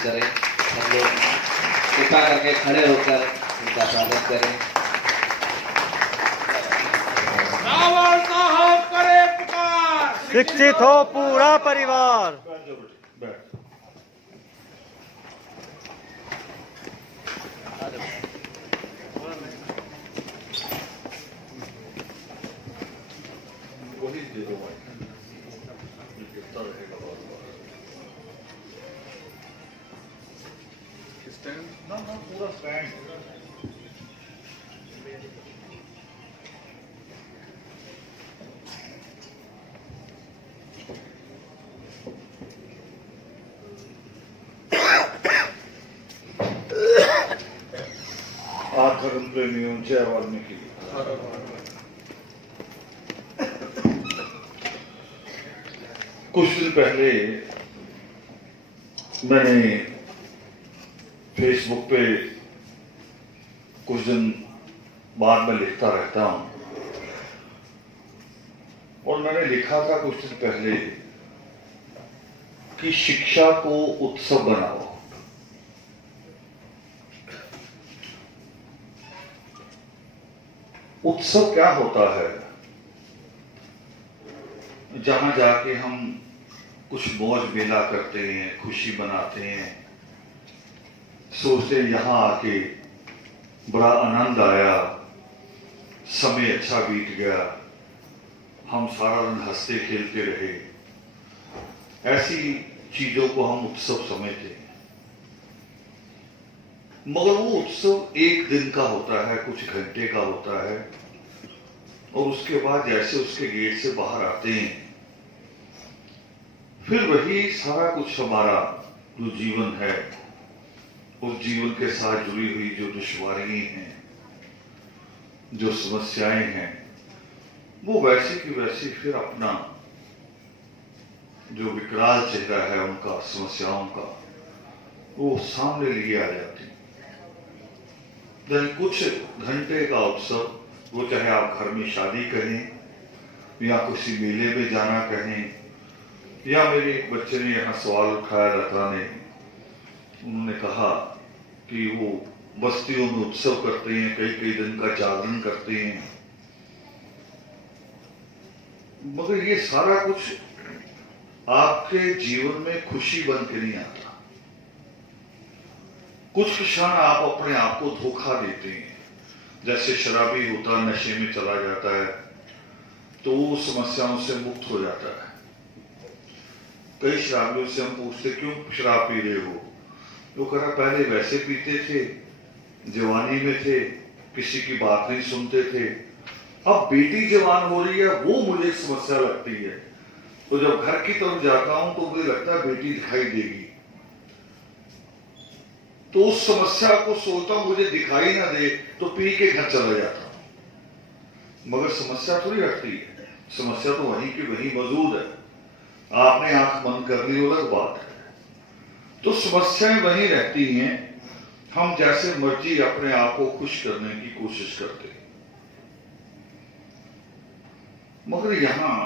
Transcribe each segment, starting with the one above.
करें। सब लोग कृपा करके खड़े होकर उनका स्वागत करें। रावण साहब करे पुकार, शिक्षित हो पूरा परिवार। वही दे दो भाई, गिरता रहेगा बार बार। स्टैंड ना पूरा स्टैंड। धर्म प्रेमियों, जय वाल्मीकि। कुछ दिन पहले मैंने फेसबुक पे कुछ दिन बाद में लिखता रहता हूं, और मैंने लिखा था कुछ दिन पहले कि शिक्षा को उत्सव बनाओ। उत्सव क्या होता है? जहां जाके हम कुछ मौज मेला करते हैं, खुशी मनाते हैं, सोचते हैं यहां आके बड़ा आनंद आया, समय अच्छा बीत गया, हम सारा दिन हंसते खेलते रहे। ऐसी चीजों को हम उत्सव समझते हैं। मगर वो उत्सव एक दिन का होता है, कुछ घंटे का होता है, और उसके बाद जैसे उसके गेट से बाहर आते हैं, फिर वही सारा कुछ हमारा जो जीवन है, उस जीवन के साथ जुड़ी हुई जो दुश्वारियां हैं, जो समस्याएं हैं, वो वैसे की वैसी फिर अपना जो विकराल चेहरा है उनका, समस्याओं का, वो सामने लिए आ जाती। कुछ घंटे का उत्सव, वो चाहे आप घर में शादी कहें या किसी मेले में जाना कहें, या मेरे एक बच्चे ने यहाँ सवाल उठाया, लता ने, उन्होंने कहा कि वो बस्तियों में उत्सव करते हैं, कई कई दिन का जागरण करते हैं। मगर ये सारा कुछ आपके जीवन में खुशी बन के नहीं आता। कुछ क्षण आप अपने आप को धोखा देते हैं। जैसे शराबी होता नशे में चला जाता है तो वो समस्याओं से मुक्त हो जाता है। कई शराबियों से हम पूछते क्यों शराब पी रहे हो, वो कह रहा पहले वैसे पीते थे, जवानी में थे, किसी की बात नहीं सुनते थे, अब बेटी जवान हो रही है, वो मुझे समस्या लगती है। तो जब घर की तरफ जाता हूं तो मुझे लगता है बेटी दिखाई देगी, तो उस समस्या को सोचता हूं मुझे दिखाई ना दे तो पी के घर चला जाता हूं। मगर समस्या थोड़ी हटती है, समस्या तो वहीं की वहीं मौजूद है। आपने आंख बंद कर ली अलग बात है, तो समस्याएं वहीं रहती हैं। हम जैसे मर्जी अपने आप को खुश करने की कोशिश करते हैं। मगर यहां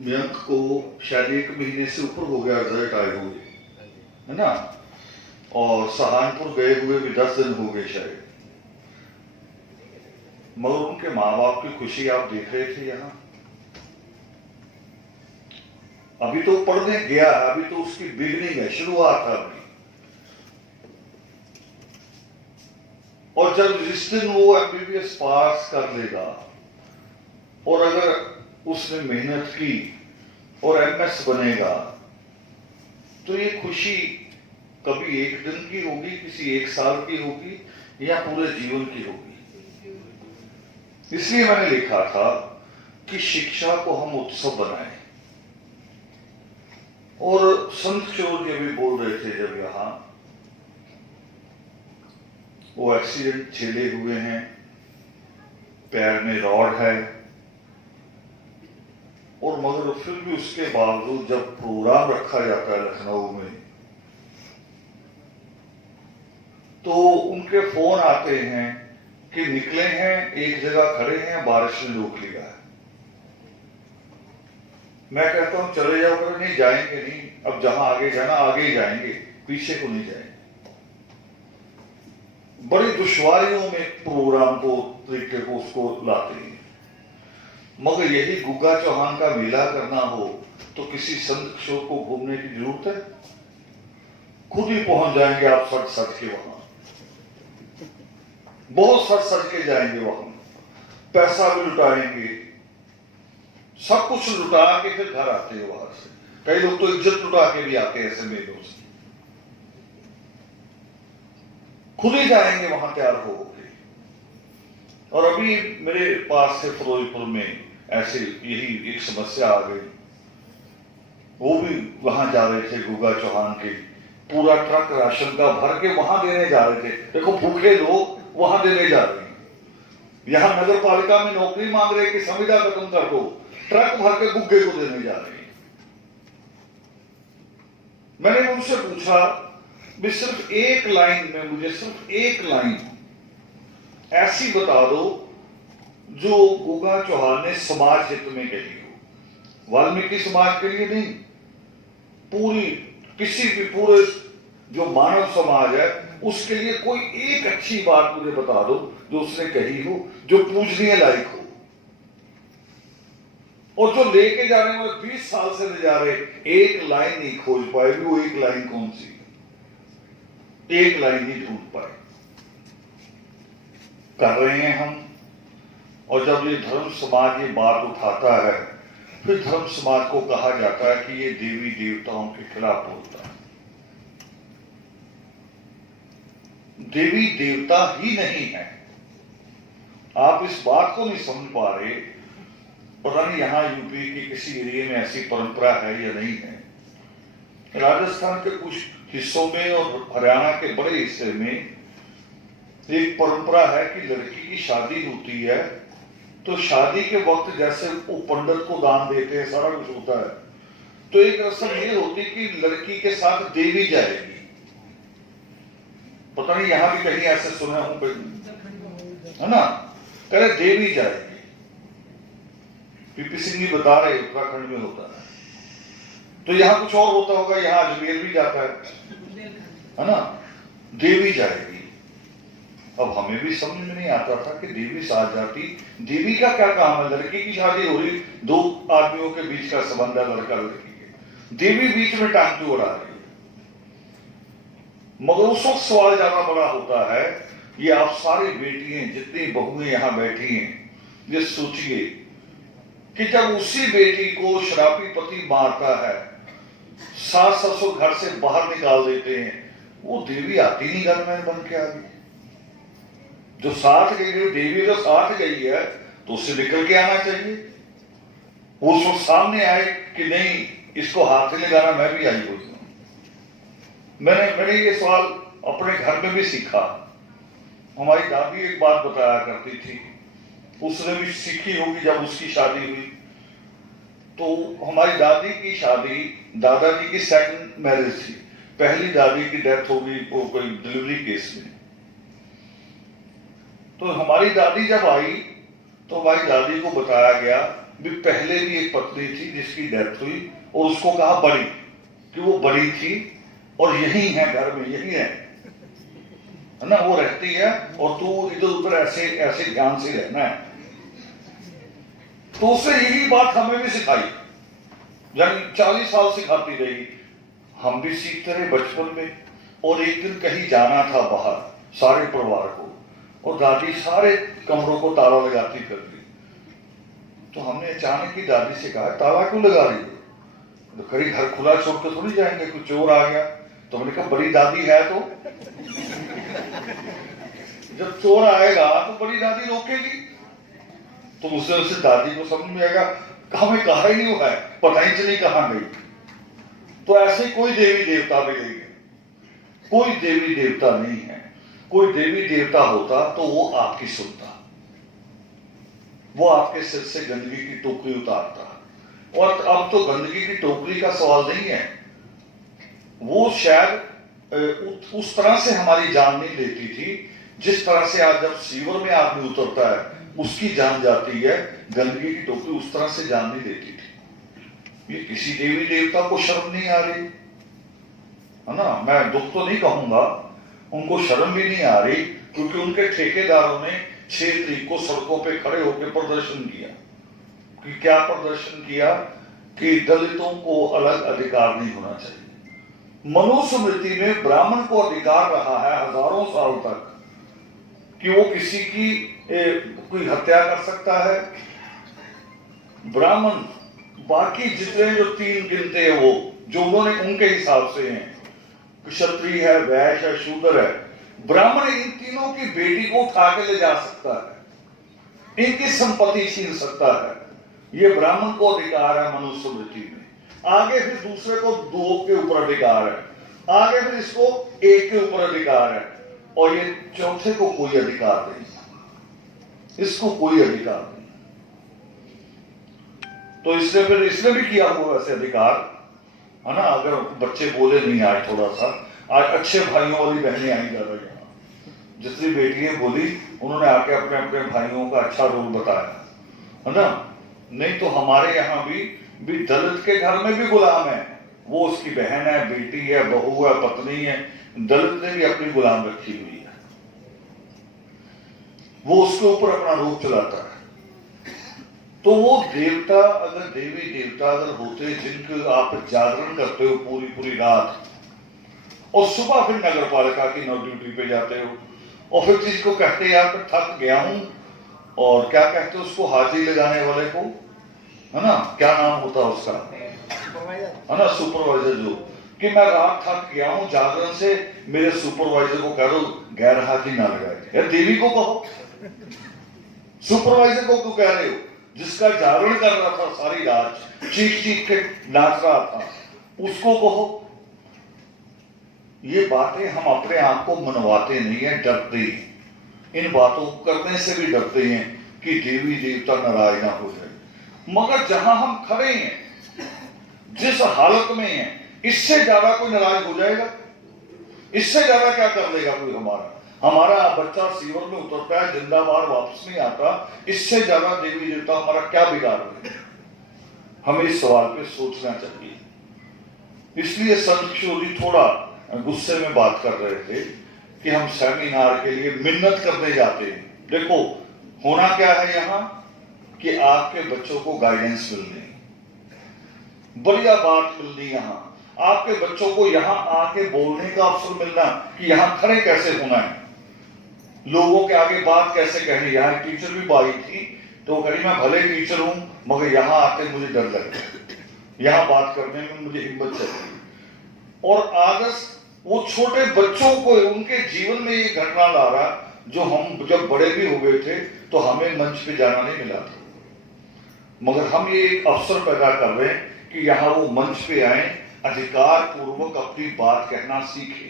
मयंक को शायद 1 महीने से ऊपर हो गया रिजल्ट आए हुए, है ना, और सहारनपुर गए हुए भी 10 दिन हो गए शायद। मगर उनके माँ बाप की खुशी आप देख रहे थे यहाँ। अभी तो पढ़ने गया, अभी तो उसकी बिगनिंग है, शुरुआत है अभी। और जब जिस दिन वो MBBS पास कर लेगा, और अगर उसने मेहनत की और MS बनेगा, तो ये खुशी कभी 1 दिन की होगी, किसी 1 साल की होगी, या पूरे जीवन की होगी। इसलिए मैंने लिखा था कि शिक्षा को हम उत्सव बनाएं। और संत चोर ये भी बोल रहे थे जब यहां वो एक्सीडेंट झेले हुए हैं, पैर में रॉड है, और मगर फिर भी उसके बावजूद जब प्रोग्राम रखा जाता है लखनऊ में, तो उनके फोन आते हैं कि निकले हैं, एक जगह खड़े हैं, बारिश ने रोक लिया है। मैं कहता हूं चले जाओ, कर नहीं जाएंगे नहीं, अब जहां आगे जाना आगे ही जाएंगे, पीछे को नहीं जाएंगे। बड़ी दुश्वारियों में प्रोग्राम को तरीके को उसको लाते हैं, मगर यही गुग्गा चौहान का मेला करना हो तो किसी संत किशोर को घूमने की जरूरत है? खुद ही पहुंच जाएंगे आप सच सच के वहां, बहुत सच सच के जाएंगे वहां, पैसा भी लुटाएंगे, सब कुछ लुटा के फिर घर आते हैं वहां से। कई लोग तो इज्जत लुटा के भी आते हैं ऐसे मेलों से, खुद ही जाएंगे वहां तैयार हो गए। और अभी मेरे पास से फिरोजपुर में ऐसे यही एक समस्या आ गई, वो भी वहां जा रहे थे गुग्गा चौहान के, पूरा ट्रक राशन का भर के वहां देने जा रहे थे। देखो भूखे लोग वहां देने जा रहे हैं, यहां नगर पालिका में नौकरी मांग रहे कि संविदा खत्म कर दो, ट्रक भर के गुग्गे को देने जा रहे हैं। मैंने उनसे पूछा भी सिर्फ एक लाइन में मुझे सिर्फ एक लाइन ऐसी बता दो जो गुग्गा चौहान ने समाज हित में कही हो, वाल्मीकि समाज के लिए नहीं, पूरी किसी भी पूरे जो मानव समाज है उसके लिए कोई एक अच्छी बात मुझे बता दो जो उसने कही हो, जो पूजनीय लायक हो। और जो लेके जाने वाले 20 साल से ले जा रहे एक लाइन नहीं खोज पाए, वो एक लाइन कौन सी? एक लाइन ही ढूंढ पाए। कर रहे हैं हम, और जब ये धर्म समाज ये बात उठाता है फिर धर्म समाज को कहा जाता है कि ये देवी देवताओं के खिलाफ बोलता है। देवी देवता ही नहीं है, आप इस बात को नहीं समझ पा रहे। पता नहीं यहां यूपी के किसी एरिया में ऐसी परंपरा है या नहीं है। राजस्थान के कुछ हिस्सों में और हरियाणा के बड़े हिस्से में एक परंपरा है कि लड़की की शादी होती है तो शादी के वक्त जैसे वो पंडित को दान देते हैं, सारा कुछ होता है, तो एक रस्म ये होती कि लड़की के साथ देवी जाएगी। पता नहीं यहां भी कहीं ऐसे सुना हूं, है ना, कह रहे देवी जाएगी। पीपी सिंह जी बता रहे उत्तराखंड में होता है, तो यहां कुछ और होता होगा, यहां अजमेर भी जाता है ना, देवी जाएगी। अब हमें भी समझ में नहीं आता था कि देवी साथ जाती, देवी का क्या काम है? लड़की की शादी हो रही, दो आदमियों के बीच का संबंध है, लड़का लड़की के, देवी बीच में टांग क्यों उड़ा रही है? मगर उस वक्त सवाल ज्यादा बड़ा होता है, ये आप सारी बेटियां जितनी बहुएं यहां बैठी हैं, ये सोचिए कि जब उसी बेटी को शराबी पति मारता है, सास ससुर घर से बाहर निकाल देते हैं, वो देवी आती नहीं घर में बन के आ गई। जो साथ गई, देवी जो साथ गई है तो उससे निकल के आना चाहिए। वो उसको सामने आए कि नहीं इसको हाथ नहीं लगाना, मैं भी आई हुई हूं। मैंने ये सवाल अपने घर में भी सीखा। हमारी दादी एक बात बताया करती थी, उसने भी सीखी होगी जब उसकी शादी हुई। तो हमारी दादी की शादी दादाजी की सेकंड मैरिज थी, पहली दादी की डेथ हो गई वो कोई डिलीवरी केस में। तो हमारी दादी जब आई तो हमारी दादी को बताया गया भी पहले भी एक पत्नी थी जिसकी डेथ हुई, और उसको कहा बड़ी, कि वो बड़ी थी और यही है घर में, यही है ना, वो रहती है और तू इधर उधर ऐसे ऐसे ध्यान से रहना है। तो उससे यही बात हमें भी सिखाई, यानी 40 साल सिखाती रही, हम भी सीखते रहे बचपन में। और एक दिन कहीं जाना था बाहर सारे परिवार को, और दादी सारे कमरों को ताला लगाती कर दी। तो हमने अचानक ही दादी से कहा ताला क्यों लगा रही हो? तो कहीं घर खुला छोड़ के थोड़ी जाएंगे, कोई चोर आ गया। तो हमने कहा बड़ी दादी है तो जब चोर आएगा तो बड़ी दादी रोकेगी। तो उससे दादी को समझ में आएगा हमें कहा ही नहीं हुआ है, पता ही नहीं कहां गई। तो ऐसे कोई देवी देवता भी नहीं है, कोई देवी देवता नहीं है। कोई देवी देवता होता तो वो आपकी सुनता, वो आपके सिर से गंदगी की टोकरी उतारता। और अब तो गंदगी की टोकरी का सवाल नहीं है, वो शायद उस तरह से हमारी जान नहीं लेती थी जिस तरह से आज जब सीवर में आदमी उतरता है उसकी जान जाती है, गंदगी की टोकरी उस तरह से जान नहीं लेती थी। ये किसी देवी देवता को शर्म नहीं आ रही है ना। मैं दुख तो नहीं कहूंगा, उनको शर्म भी नहीं आ रही, क्योंकि उनके ठेकेदारों ने 6 तारीख को सड़कों पे खड़े होकर प्रदर्शन किया। कि क्या प्रदर्शन किया? कि दलितों को अलग अधिकार नहीं होना चाहिए। मनुस्मृति में ब्राह्मण को अधिकार रहा है हजारों साल तक कि वो किसी की कोई हत्या कर सकता है। ब्राह्मण बाकी जितने जो 3 गिनते हैं वो जो उन्होंने उनके हिसाब से हैं, क्षत्रिय है, वैश्य है, शूद्र है, ब्राह्मण इन तीनों की बेटी को उठा के ले जा सकता है, इनकी संपत्ति छीन सकता है। ये ब्राह्मण को अधिकार है मनुस्मृति में। आगे फिर दूसरे को 2 के ऊपर अधिकार है, आगे फिर इसको 1 के ऊपर अधिकार है, और ये चौथे को कोई अधिकार नहीं, इसको कोई अधिकार नहीं। तो इसने फिर इसने भी किया हुआ वैसे अधिकार है ना। अगर बच्चे बोले नहीं आज थोड़ा सा, आज अच्छे भाइयों वाली बहनें आई जा रही हैं, जितनी बेटियां बोली उन्होंने आके अपने अपने भाइयों का अच्छा रोल बताया है ना। नहीं तो हमारे यहाँ भी दलित के घर में भी गुलाम है, वो उसकी बहन है, बेटी है, बहू है, पत्नी है, दलित ने भी अपनी गुलाम रखी हुई है, वो उसके ऊपर अपना रूप चलाता है। तो वो देवता अगर देवी देवता अगर होते जिनके आप जागरण करते हो पूरी पूरी रात, और सुबह फिर नगर पालिका की ड्यूटी पे जाते हो, और फिर जिसको कहते हैं यार थक गया हूं, और क्या कहते हैं उसको हाजिरी लगाने वाले को, है ना, क्या नाम होता है उसका, है ना, सुपरवाइजर, जो कि मैं रात थक गया हूं जागरण से, मेरे सुपरवाइजर को कह दो गैर हाजिरी ना लगाए। यार देवी को कहो, सुपरवाइजर को क्यों कह रहे हो? जिसका जागरण कर रहा था सारी रात, चीख चीख के नाच रहा था, उसको कहो। ये बातें हम अपने आप को मनवाते नहीं है, डरते हैं। इन बातों को करने से भी डरते हैं कि देवी देवता नाराज ना हो जाए। मगर जहां हम खड़े हैं, जिस हालत में हैं, इससे ज्यादा कोई नाराज हो जाएगा? इससे ज्यादा क्या कर लेगा कोई? हमारा बच्चा सीवर में उतरता है, जिंदाबाद वापस नहीं आता, इससे ज्यादा देवी देवता हमारा क्या बिगाड़ रहे? हमें इस सवाल पे सोचना चाहिए। इसलिए संत किशोर जी थोड़ा गुस्से में बात कर रहे थे कि हम सेमिनार के लिए मिन्नत करने जाते हैं। देखो होना क्या है यहाँ कि आपके बच्चों को गाइडेंस मिल रही, बढ़िया बात मिल रही, यहाँ आपके बच्चों को यहाँ आके बोलने का अवसर मिलना कि यहाँ खड़े कैसे होना है, लोगों के आगे बात कैसे कहनी। यहाँ टीचर भी बाई थी तो वो कही मैं भले टीचर हूं मगर यहाँ आके मुझे डर लगता, यहाँ बात करने में मुझे हिम्मत चाहिए। और आदर्श वो छोटे बच्चों को उनके जीवन में ये घटना ला रहा, जो हम जब बड़े भी हो गए थे तो हमें मंच पे जाना नहीं मिला था, मगर हम ये एक अवसर पैदा कर रहे हैं कि यहाँ वो मंच पे आए, अधिकार पूर्वक अपनी बात कहना सीखे।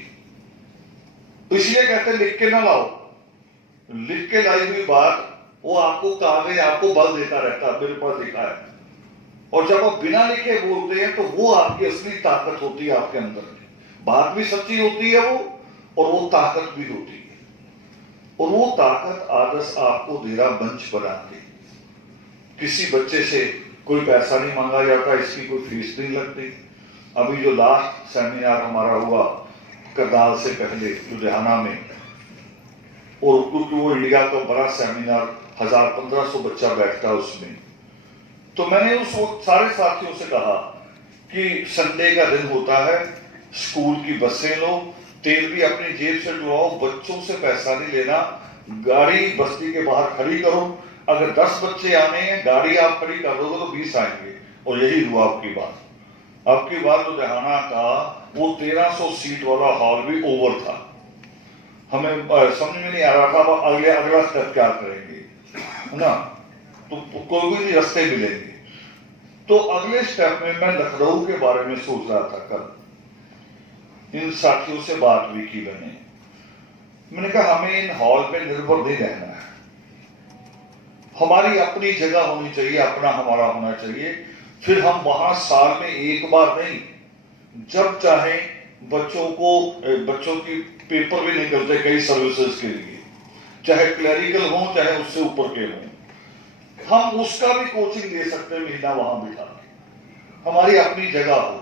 इसलिए कहते लिख के ना लाओ, लिख के लाई हुई बात वो आपको कागज आपको बल देता रहता है, मेरे पास लिखा है। और जब आप बिना लिखे बोलते हैं तो वो आपकी असली ताकत होती है, आपके अंदर में बात भी सच्ची होती है वो, और वो ताकत भी होती है। और वो ताकत आदर्श आपको दे रहा मंच बना के। किसी बच्चे से कोई पैसा नहीं मांगा जाता, इसकी कोई फीस नहीं लगती। अभी जो लास्ट सेमिनार हमारा हुआ करनाल से पहले लुधियाना में, और क्योंकि वो इंडिया का बड़ा सेमिनार 1000-1500 बच्चा बैठता है उसमें, तो मैंने उस वक्त सारे साथियों से कहा कि संडे का दिन होता है, स्कूल की बसें लो, तेल भी अपनी जेब से डुलाओ, बच्चों से पैसा नहीं लेना, गाड़ी बस्ती के बाहर खड़ी करो, अगर 10 बच्चे आने हैं गाड़ी आप खड़ी कर दोगे तो 20 आएंगे। और यही हुआ आपकी बात। आपकी बात लुधियाना का वो 1300 सीट वाला हॉल भी ओवर था। हमें समझ में नहीं आ रहा था अगला स्टेप क्या करेंगे, है ना, तो कोई भी नहीं रास्ते मिलेंगे। तो अगले स्टेप में मैं लखनऊ के बारे में सोच रहा था, कल इन साथियों से बात भी की मैंने कहा हमें इन हॉल पे निर्भर नहीं रहना है, हमारी अपनी जगह होनी चाहिए, अपना हमारा होना चाहिए। फिर हम वहां साल में एक बार नहीं, जब चाहे बच्चों की पेपर भी निकलते कई सर्विसेज के लिए, चाहे क्लरिकल हो चाहे उससे ऊपर के हो, हम उसका भी कोचिंग दे सकते हैं महीना वहां बिठा के। हमारी अपनी जगह हो,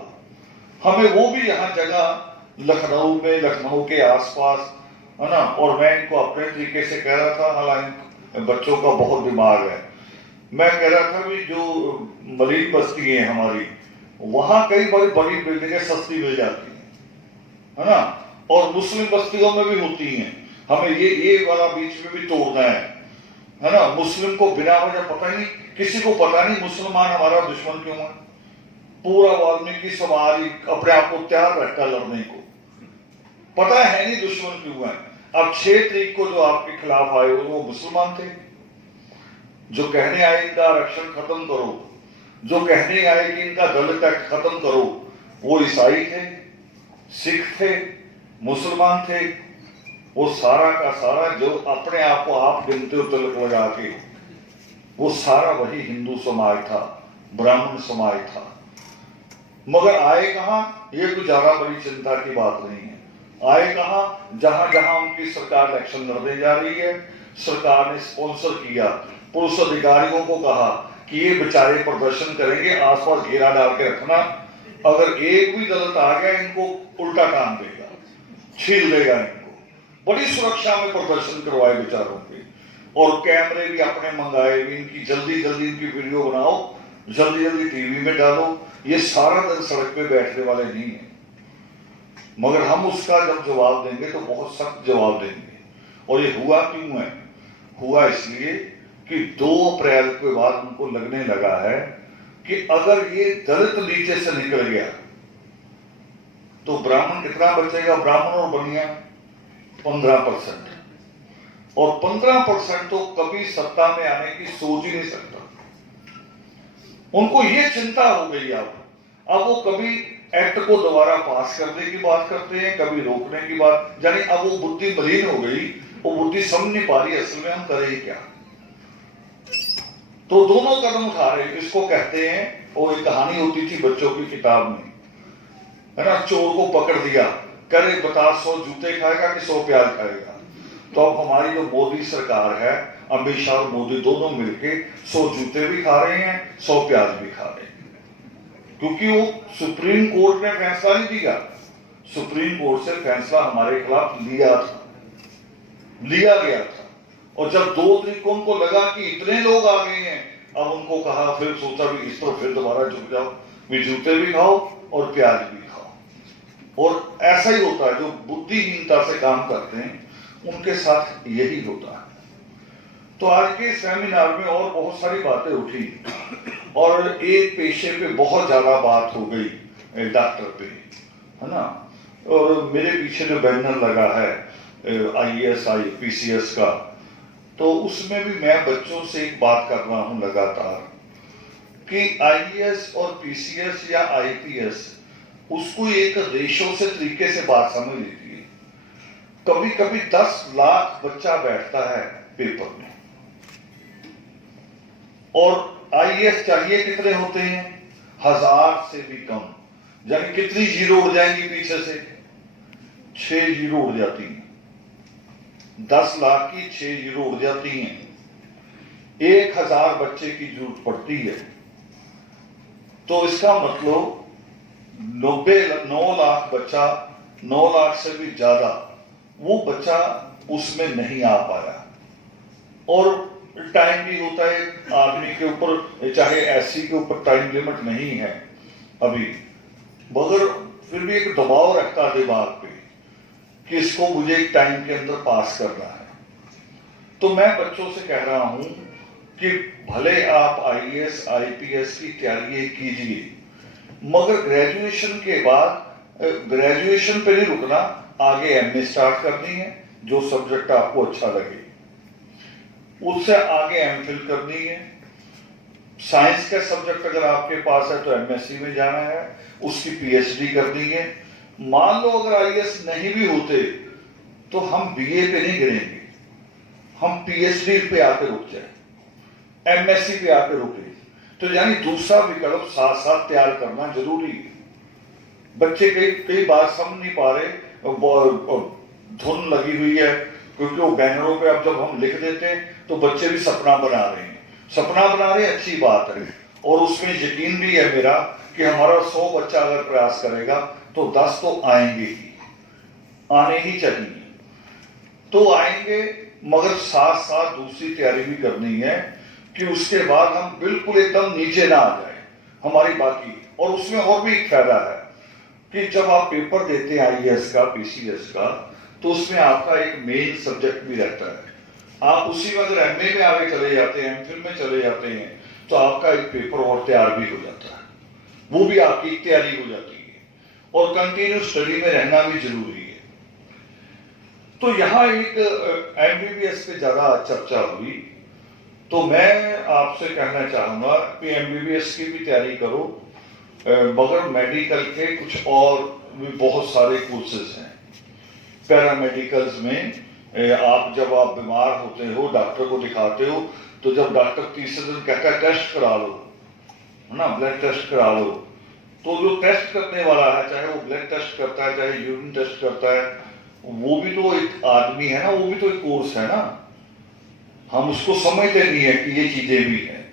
हमें वो भी यहाँ जगह लखनऊ में, लखनऊ के आसपास, है ना। और मैं इनको अपने तरीके से कह रहा था, हालांकि बच्चों का बहुत दिमाग है, मैं कह रहा था भी जो मलिन बस्ती है हमारी, वहां कई बड़ी बड़ी बिल्डिंगें सस्ती मिल जाती है ना, और मुस्लिम बस्तियों में भी होती हैं। हमें ये वाला बीच में भी तोड़ना है ना। मुस्लिम को बिना वजह पता ही नहीं, किसी को पता नहीं मुसलमान हमारा दुश्मन क्यों है। पूरा वाल्मीकि समाज अपने आप को तैयार रखता लड़ने को, पता है नहीं दुश्मन क्यों है। अब 6 तारीख को जो आपके खिलाफ आए वो मुसलमान थे, जो कहने आए इनका आरक्षण खत्म करो, जो कहने आए कि इनका दलित एक्ट खत्म करो, वो ईसाई थे, सिख थे, मुसलमान थे। वो सारा का सारा जो अपने आप को आप गिनते हो तिलक लगा के, वो सारा वही हिंदू समाज था, ब्राह्मण समाज था। मगर आए कहां, ये कोई ज्यादा बड़ी चिंता की बात नहीं है। आए कहां, जहां जहां उनकी सरकार इलेक्शन लड़ने जा रही है, सरकार ने स्पॉन्सर किया, पुलिस अधिकारियों को कहा कि ये बेचारे प्रदर्शन करेंगे, आसपास घेरा डाल के रखना, अगर एक भी दलित आ गया इनको उल्टा काम देगा, छील देगा इनको। बड़ी सुरक्षा में प्रदर्शन करवाए बेचारों के, और कैमरे भी अपने मंगाए भी, इनकी जल्दी जल्दी इनकी वीडियो बनाओ, जल्दी जल्दी टीवी में डालो। ये सारा दिन सड़क पे बैठने वाले नहीं है, मगर हम उसका जब जवाब देंगे तो बहुत सख्त जवाब देंगे। और ये हुआ क्यों है? हुआ इसलिए कि 2 अप्रैल के बाद उनको लगने लगा है कि अगर ये दलित नीचे से निकल गया तो ब्राह्मण कितना बचेगा? ब्राह्मण और बनिया 15%, और 15% तो कभी सत्ता में आने की सोच ही नहीं सकता। उनको ये चिंता हो गई। अब वो कभी एक्ट को दोबारा पास करने की बात करते हैं, कभी रोकने की बात, यानी अब वो बुद्धि मलिन हो गई, वो बुद्धि समझ नहीं पा रही असल में हम करें क्या। तो दोनों कदम उठा रहे। इसको कहते हैं, वो एक कहानी होती थी बच्चों की किताब में, है ना, चोर को पकड़ दिया, करे बता 100 जूते खाएगा कि 100 प्याज खाएगा। तो अब हमारी जो मोदी सरकार है, अमित शाह और मोदी दोनों मिलके 100 जूते भी खा रहे हैं, 100 प्याज भी खा रहे हैं, क्योंकि वो सुप्रीम कोर्ट ने फैसला नहीं दिया। सुप्रीम कोर्ट से फैसला हमारे खिलाफ लिया गया था। और जब 2 तारीख को उनको लगा कि इतने लोग आ गए हैं, अब उनको कहा, फिर सोचा भी इस पर फिर दोबारा झुक जाओ, भी जूते भी खाओ और प्याज भी खाओ। और ऐसा ही होता है, जो बुद्धिहीनता से काम करते हैं उनके साथ यही होता है। तो आज के सेमिनार में और बहुत सारी बातें उठी, और एक पेशे पे बहुत ज्यादा बात हो गई, डॉक्टर पे, है ना। और मेरे पीछे जो बैनर लगा है IAS PCS का, तो उसमें भी मैं बच्चों से एक बात कर रहा हूं लगातार कि IAS और PCS या IPS, उसको एक रेशो से तरीके से बात समझ लेती है। कभी कभी 10 लाख बच्चा बैठता है पेपर में, और IAS चाहिए कितने होते हैं? 1000 से भी कम। यानी कितनी जीरो उड़ जाएंगी पीछे से? 6 जीरो उड़ जाती हैं। 10 लाख की 6 जीरो उड़ जाती हैं। 1000 बच्चे की जरूरत पड़ती है। तो इसका मतलब 9 लाख बच्चा, 9 लाख से भी ज्यादा वो बच्चा उसमें नहीं आ पाया। और टाइम भी होता है आदमी के ऊपर, चाहे SC के ऊपर टाइम लिमिट नहीं है अभी, मगर फिर भी एक दबाव रखता है दिमाग पे कि इसको मुझे एक टाइम के अंदर पास करना है। तो मैं बच्चों से कह रहा हूं कि भले आप IAS IPS की तैयारी कीजिए, मगर ग्रेजुएशन के बाद ग्रेजुएशन पे नहीं रुकना, आगे MA स्टार्ट करनी है, जो सब्जेक्ट आपको अच्छा लगे, उससे आगे MPhil करनी है। साइंस का सब्जेक्ट अगर आपके पास है तो MSc में जाना है, उसकी PhD करनी है। मान लो अगर IAS नहीं भी होते तो हम BA पे नहीं गिरेंगे, हम PhD पे आके रुक जाए, MSc पे आके रुके। तो यानी दूसरा विकल्प साथ साथ तैयार करना जरूरी है। बच्चे कई बात समझ नहीं पा रहे, धुन लगी हुई है, क्योंकि वो बैनरों पे अब जब हम लिख देते हैं तो बच्चे भी सपना बना रहे हैं। सपना बना रहे अच्छी बात है, और उसमें यकीन भी है मेरा कि हमारा 100 बच्चा अगर प्रयास करेगा तो 10 तो आएंगे ही, आने ही चाहिए। तो आएंगे, मगर साथ साथ दूसरी तैयारी भी करनी है कि उसके बाद हम बिल्कुल एकदम नीचे ना आ जाए हमारी बाकी। और उसमें और भी एक फायदा है कि जब आप पेपर देते हैं आईएएस का, पीसीएस का, तो उसमें आपका एक मेन सब्जेक्ट भी रहता है। आप उसी में अगर एमए में आगे चले जाते हैं, एमफिल में चले जाते हैं, तो आपका एक पेपर और तैयार भी हो जाता है, वो भी आपकी तैयारी हो जाती है। और कंटिन्यू स्टडी में रहना भी जरूरी है। तो यहाँ एक एमबीबीएस पे ज्यादा चर्चा हुई, तो मैं आपसे कहना चाहूंगा कि एमबीबीएस की भी तैयारी करो, मगर मेडिकल के कुछ और भी बहुत सारे कोर्सेज हैं। पैरामेडिकल्स में आप जब आप बीमार होते हो, डॉक्टर को दिखाते हो, तो जब डॉक्टर तीसरे दिन कहता है टेस्ट करा लो, है ना, ब्लड टेस्ट करा लो, तो जो टेस्ट करने वाला है, चाहे वो ब्लड टेस्ट करता है, चाहे यूरिन टेस्ट करता है, वो भी तो एक आदमी है ना, वो भी तो एक कोर्स है ना। हम उसको समझते नहीं है कि ये चीजें भी हैं।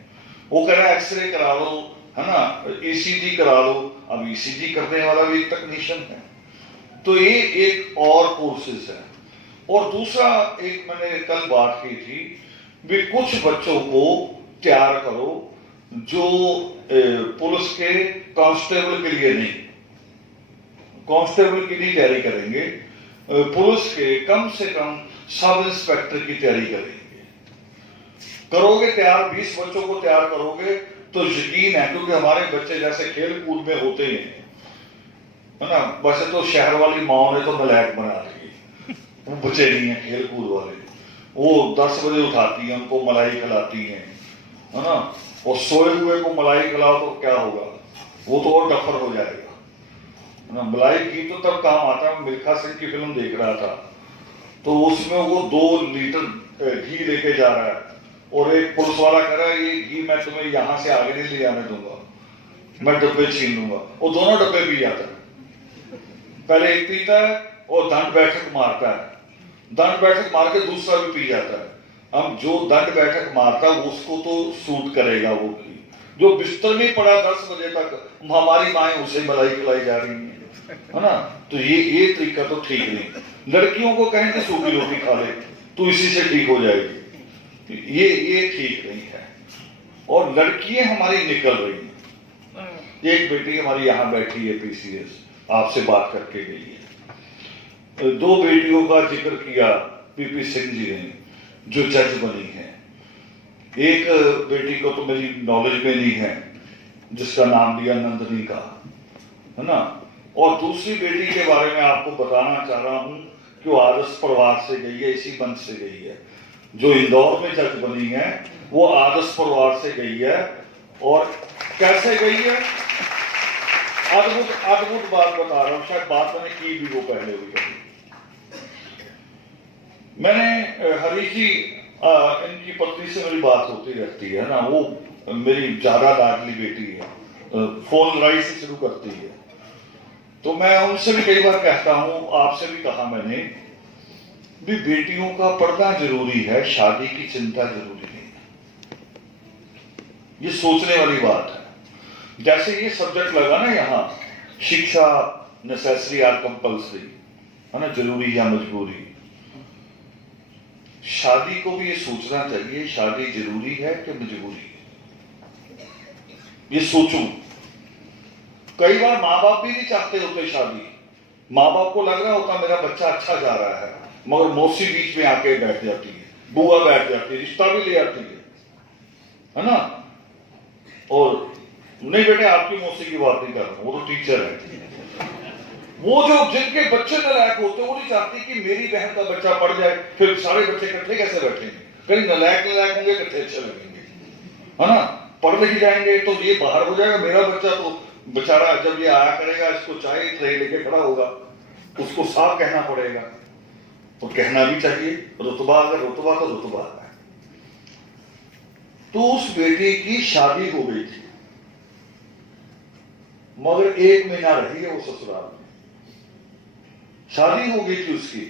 वो कह रहा है एक्सरे करा लो, है ना, ईसीजी करा लो। अब ईसीजी करने वाला भी एक टेक्नीशियन है। तो ये एक और कोर्सेज है। और दूसरा एक मैंने कल बात की थी भी, कुछ बच्चों को तैयार करो जो पुलिस के कांस्टेबल के लिए नहीं, कांस्टेबल की नहीं तैयारी करेंगे, पुलिस के कम से कम सब इंस्पेक्टर की तैयारी करेंगे। करोगे तैयार, 20 बच्चों को तैयार करोगे तो यकीन है, क्योंकि हमारे बच्चे जैसे खेल कूद में होते हैं, है ना। वैसे तो शहर वाली माओ ने तो नलायक बना दी, वो बच्चे नहीं है खेल कूद वाले। वो 10 बजे उठाती हैं, उनको मलाई खिलाती हैं, है ना। और सोए हुए को मलाई खिलाओ तो क्या होगा, वो तो और डफर हो जाएगा, है ना। मलाई घी तो तब काम आता है। मिल्खा सिंह की फिल्म देख रहा था, तो उसमें वो 2 लीटर घी लेके जा रहा है, और एक पुलिस वाला कह रहा है ये घी मैं तुम्हें यहां से आगे नहीं ले जाने दूंगा, मैं डब्बे छीन लूंगा। वो दोनों डब्बे पी जाता है। पहले एक पीता है और दंड बैठक मारता है, दंड बैठक मार के दूसरा भी पी जाता है। अब जो दंड बैठक मारता है उसको तो सूट करेगा वो घी, जो बिस्तर में पड़ा 10 बजे तक, हमारी माएं उसे मलाई खिलाई जा रही है ना। तो ये तरीका तो ठीक नहीं। लड़कियों को कहेंगे सूखी रोटी खा ले तो इसी से ठीक हो जाएगी, ये ठीक नहीं है। और लड़कियां हमारी निकल रही हैं। एक बेटी हमारी यहां बैठी है, पीसीएस, आपसे बात करके गई है। 2 बेटियों का जिक्र किया पीपी सिंह जी ने, जो जज बनी है। एक बेटी को तो मेरी नॉलेज में नहीं है, जिसका नाम लिया नंदनी का, है ना। और दूसरी बेटी के बारे में आपको बताना चाह रहा हूं कि वो आदर्श परिवार से गई है, इसी वंश से गई है। जो इंदौर में जज बनी है वो आदर्श परिवार से गई है। और कैसे गई है, अद्भुत बात बता रहा हूं, शायद बात मैंने की भी वो पहले हुई कभी। मैंने हरीश जी, इनकी पत्नी से मेरी बात होती रहती है ना, वो मेरी ज्यादा लाडली बेटी है, फोन लड़ाई से शुरू करती है। तो मैं उनसे भी कई बार कहता हूं, आपसे भी कहा मैंने भी, बेटियों का पढ़ना जरूरी है, शादी की चिंता जरूरी नहीं है। ये सोचने वाली बात है। जैसे ये सब्जेक्ट लगा ना यहाँ, शिक्षा नेसेसरी और कंपल्सरी, है ना, जरूरी या मजबूरी। शादी को भी ये सोचना चाहिए, शादी जरूरी है कि मजबूरी है, ये सोचूं। कई बार माँ बाप भी नहीं चाहते होते शादी, माँ बाप को लग रहा होता मेरा बच्चा अच्छा जा रहा है, मगर मौसी बीच में आके बैठ जाती है, बुआ बैठ जाती है, रिश्ता भी ले आती है ना। और नहीं बेटे, आपकी मौसी की बात नहीं कर रहा, वो तो टीचर है। वो जो जिनके बच्चे नलायक होते हैं वो नहीं चाहती कि मेरी बहन का बच्चा पढ़ जाए, फिर सारे बच्चे इकट्ठे कैसे बैठेंगे, कहीं नलायक होंगे, इकट्ठे अच्छे लगेंगे, है ना। पढ़ लिख जाएंगे तो ये बाहर हो जाएगा, मेरा बच्चा तो बेचारा जब ये आया करेगा, इसको चाय ट्रे लेके खड़ा होगा, उसको साफ कहना पड़ेगा। तो कहना भी चाहिए, रुतबा अगर रुतबा तो रुतबा है। तो उस बेटी की शादी हो गई थी, मगर 1 महीना रही है वो ससुराल में। शादी हो गई थी उसकी,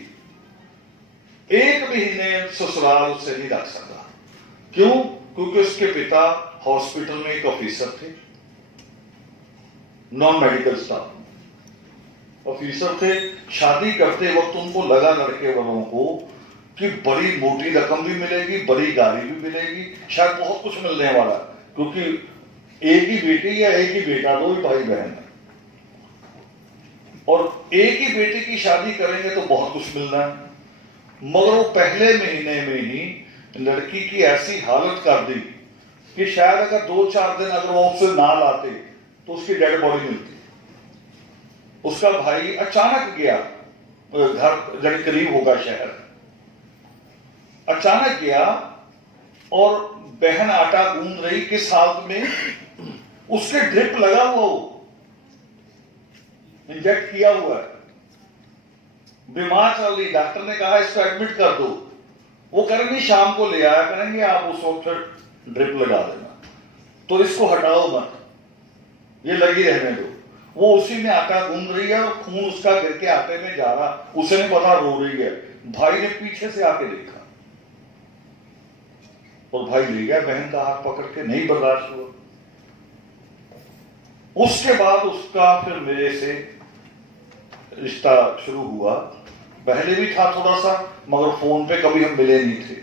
1 महीने ससुराल उससे नहीं रख सका। क्यों? क्योंकि उसके पिता हॉस्पिटल में एक ऑफिसर थे, नॉन मेडिकल स्टाफ ऑफिसर थे। शादी करते वक्त उनको लगा लड़के वालों को कि बड़ी मोटी रकम भी मिलेगी, बड़ी गाड़ी भी मिलेगी, शायद बहुत कुछ मिलने वाला, क्योंकि एक ही बेटी या एक ही बेटा, दो ही भाई बहन है, और एक ही बेटे की शादी करेंगे तो बहुत कुछ मिलना है। मगर वो पहले महीने में ही लड़की की ऐसी हालत कर दी कि शायद अगर 2-4 दिन अगर वो उससे ना लाते तो उसकी डेड बॉडी मिलती। उसका भाई अचानक गया, घर जब करीब होगा शहर, अचानक गया और बहन आटा गूंद रही, किस हालत में, उसके ड्रिप लगा हुआ, वो इंजेक्ट किया हुआ है, बीमार चल रही, डॉक्टर ने कहा इसको एडमिट कर दो। वो करेंगे शाम को ले आया करेंगे, आप उस वक्त ड्रिप लगा देना, तो इसको हटाओ मत, ये लगी रहने दो। वो उसी में आटा गूंद रही है और खून उसका गिर के आटे में जा रहा, उसे नहीं पता, रो रही है। भाई ने पीछे से आके देखा और भाई ले गया बहन का हाथ पकड़ के, नहीं बर्दाश्त हुआ। उसके बाद उसका फिर मेरे से रिश्ता शुरू हुआ, पहले भी था थोड़ा सा, मगर फोन पे कभी हम मिले नहीं थे।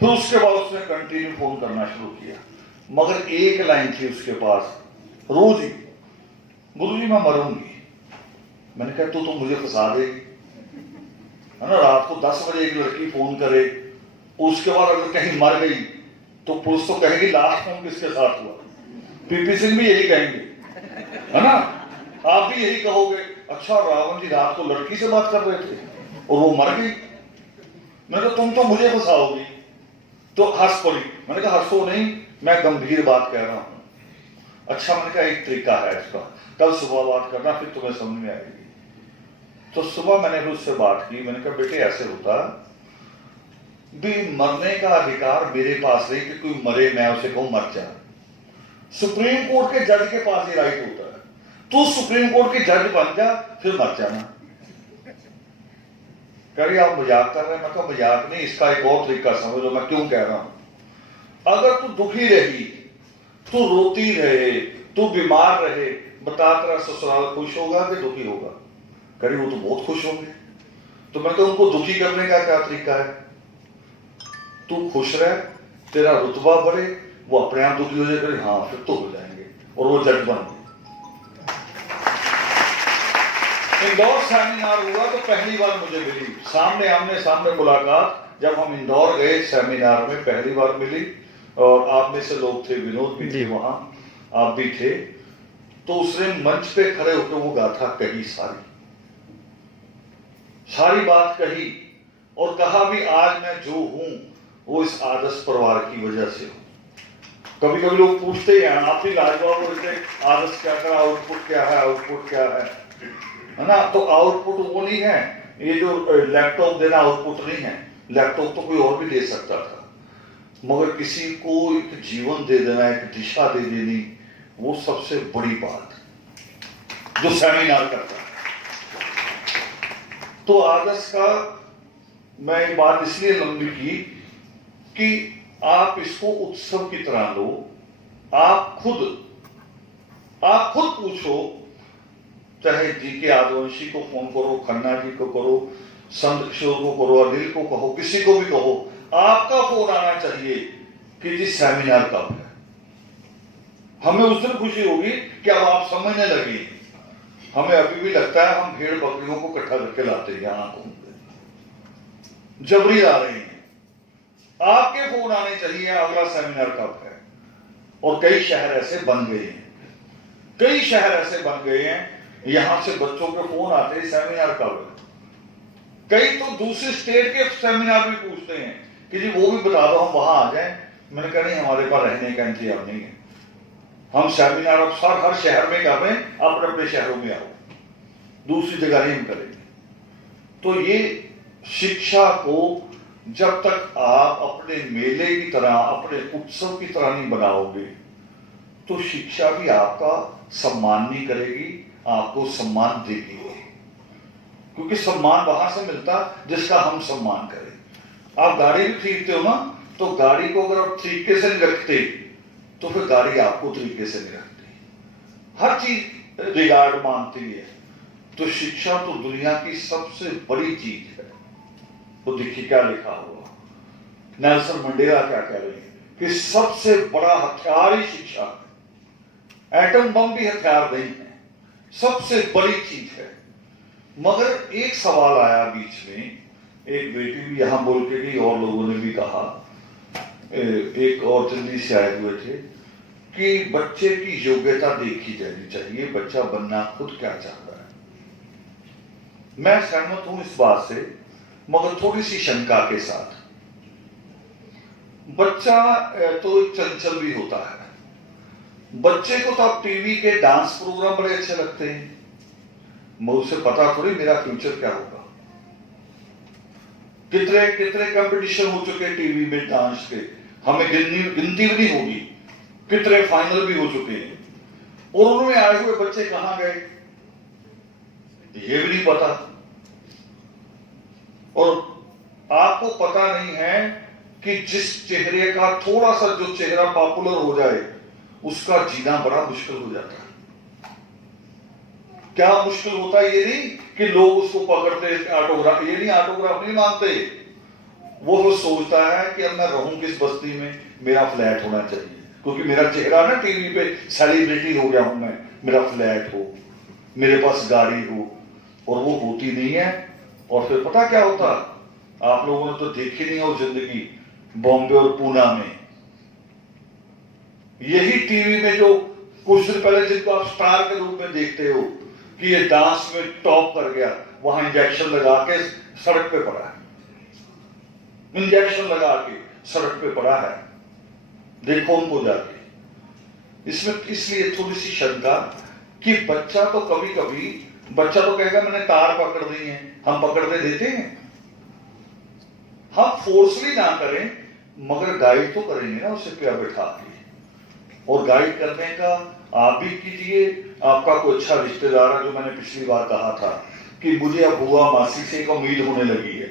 फिर उसके बाद उसने कंटिन्यू फोन करना शुरू किया, मगर एक लाइन थी उसके पास रोज ही, गुरुजी मैं मरूंगी। मैंने कहा तू तो मुझे फंसा देगी, है ना। रात को 10 बजे एक लड़की फोन करे, उसके बाद अगर कहीं मर गई तो पुलिस तो कहेगी लास्ट फोन किसके साथ हुआ। पीपी सिंह भी यही कहेंगे, है ना, आप भी यही कहोगे, अच्छा रावण जी रात को लड़की से बात कर रहे थे और वो मर गई। मैंने कहा तुम तो मुझे फंसाओगी, तो हंस पड़ी। मैंने कहा हंसो नहीं, मैं गंभीर बात कह रहा हूं। अच्छा, मैंने कहा एक तरीका है इसका, कल सुबह बात करना, फिर तुम्हें समझ में आएगी। तो सुबह मैंने भी उससे बात की, मैंने कहा बेटे ऐसे होता भी, मरने का अधिकार मेरे पास नहीं कि कोई मरे मैं उसे कहूं मर जा, सुप्रीम कोर्ट के जज के पास ये राइट होता है। तू सुप्रीम कोर्ट के जज बन जा, फिर मर जाना। कह रही आप मजाक कर रहे हैं। मैं कहा मजाक नहीं, इसका एक और तरीका समझ लो मैं क्यों कह रहा हूं। अगर तू दुखी रही, तू रोती रहे, तू बीमार रहे, बता तेरा ससुराल खुश होगा कि दुखी होगा। कह रही वो तो बहुत खुश होंगे। तो मैं कहूं उनको दुखी करने का क्या तरीका है, तू खुश रह, तेरा रुतबा बढ़े, वो अपने आप दुखी हो जाए, हाँ फिर तो हो जाएंगे, और वो जज बन गए। इंदौर सेमिनार हुआ तो पहली बार मुझे मिली, सामने आमने सामने मुलाकात जब हम इंदौर गए सेमिनार में पहली बार मिली। और आप में से लोग थे, विनोद भी थे वहां, आप भी थे। तो उसने मंच पे खड़े होकर वो गाथा कही, सारी बात कही, और कहा भी आज मैं जो हूं वो इस आदर्श परिवार की वजह से हूं। कभी कभी लोग पूछते हैं आप ही लाजवाब बोलते, आदर्श क्या का आउटपुट क्या है, आउटपुट क्या है ना। तो आउटपुट वो नहीं है, ये जो लैपटॉप देना आउटपुट नहीं है, लैपटॉप तो कोई और भी दे सकता था, मगर किसी को एक जीवन दे देना, एक दिशा दे देनी, वो सबसे बड़ी बात जो सेमिनार करता है। तो आदर्श का मैं ये बात इसलिए लंबी की कि आप इसको उत्सव की तरह लो। आप खुद पूछो, चाहे जी के आदिवंशी को फोन करो, खन्ना जी को करो, संत किशोर को करो, अनिल को कहो, किसी को भी कहो, आपका फोन आना चाहिए कि जी सेमिनार कब है। हमें उस दिन खुशी होगी कि अब आप समझने लगे। हमें अभी भी लगता है हम भेड़ बकरियों को इकट्ठा करके लाते हैं, यहां जबरी ला रहे हैं। आपके फोन आने चाहिए अगला सेमिनार कब है। और कई शहर ऐसे बन गए हैं, कई शहर ऐसे बन गए हैं, यहां से बच्चों के फोन आते हैं सेमिनार कब है। कई तो दूसरी स्टेट के सेमिनार भी पूछते हैं कि जी वो भी बता दो हम वहां आ जाएं। मैंने कहा नहीं, हमारे पास रहने का इंतजाम नहीं है, हम सेमिनार अब हर शहर में कर रहे हैं, अपने अपने शहरों में आओ, दूसरी जगह नहीं करेंगे। तो ये शिक्षा को जब तक आप अपने मेले की तरह, अपने उत्सव की तरह नहीं बनाओगे, तो शिक्षा भी आपका सम्मान नहीं करेगी, आपको सम्मान देगी। क्योंकि सम्मान वहां से मिलता जिसका हम सम्मान करें। आप गाड़ी भी खरीदते हो ना, तो गाड़ी को अगर आप तरीके से नहीं रखते तो फिर गाड़ी आपको तरीके से नहीं रखती, हर चीज रिगार्ड मांगती है। तो शिक्षा तो दुनिया की सबसे बड़ी चीज है। तो देखिए क्या लिखा हुआ, नेल्सन मंडेला क्या कह रहे हैं कि सबसे बड़ा हथियार ही शिक्षा है। एटम बम भी हथियार नहीं है, सबसे बड़ी चीज है। मगर एक सवाल आया बीच में, एक बेटी भी यहां बोल के गई और लोगों ने भी कहा, एक और दिल्ली से आए हुए थे कि बच्चे की योग्यता देखी जानी चाहिए, बच्चा बनना खुद क्या चाहता है। मैं सहमत हूं इस बात से, मगर थोड़ी सी शंका के साथ। बच्चा तो एक चंचल भी होता है। बच्चे को तो आप टीवी के डांस प्रोग्राम बड़े अच्छे लगते हैं, मैं उसे पता थोड़ी मेरा फ्यूचर क्या होगा। कितने कितने कंपटीशन हो चुके टीवी में डांस के, हमें गिनती भी नहीं होगी। कितने फाइनल भी हो चुके हैं, और उन्होंने आए हुए बच्चे कहां गए ये भी नहीं पता। और आपको पता नहीं है कि जिस चेहरे का थोड़ा सा जो चेहरा पॉपुलर हो जाए उसका जीना बड़ा मुश्किल हो जाता है। क्या मुश्किल होता है, ये नहीं कि लोग उसको पकड़ते ऑटोग्राफ, ये नहीं ऑटोग्राफ नहीं मांगते, वो सोचता है कि अब मैं रहूं किस बस्ती में, मेरा फ्लैट होना चाहिए, क्योंकि मेरा चेहरा ना टीवी पे सेलिब्रिटी हो गया हूं मैं, मेरा फ्लैट हो, मेरे पास गाड़ी हो, और वो होती नहीं है। और फिर पता क्या होता, आप लोगों ने तो देखी नहीं हो जिंदगी, बॉम्बे और पूना में यही टीवी में जो कुछ दिन पहले जिनको आप स्टार के रूप में देखते हो कि ये डांस में टॉप कर गया, वहां इंजेक्शन लगा के सड़क पे पड़ा है, इंजेक्शन लगा के सड़क पे पड़ा है, देखो उनको जाके। इसमें इसलिए थोड़ी सी शंका कि बच्चा तो कभी कभी बच्चा तो कहेगा मैंने तार पकड़ दी है, हम पकड़ते देते हैं। हम फोर्सली ना करें, मगर गाइड तो करेंगे ना उसे क्या बैठा के, और गाइड करने का आप भी कीजिए। आपका कोई अच्छा रिश्तेदार है, जो मैंने पिछली बार कहा था कि मुझे अब बुआ मासी से एक उम्मीद होने लगी है,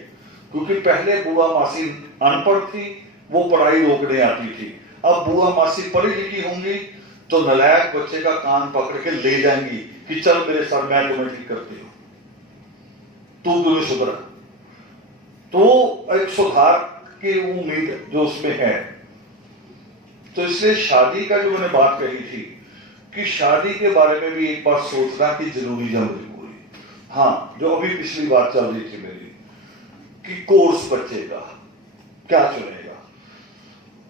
क्योंकि पहले बुआ मासी अनपढ़ थी, वो पढ़ाई रोकने आती थी। अब बुआ मासी पढ़ी लिखी होंगी तो नलायक बच्चे का कान पकड़ के ले जाएंगी कि चल मेरे सर, मैं तुम्हें ठीक करती हूं, तू तुम्हें सुधरा। तो एक सुधार की उम्मीद जो उसमें है। तो इसलिए शादी का जो मैंने बात कही थी कि शादी के बारे में भी एक बार सोचना कि जरूरी है मजबूरी। हाँ, जो अभी पिछली बात चल रही थी मेरी कि कोर्स बच्चे का क्या चुनेगा,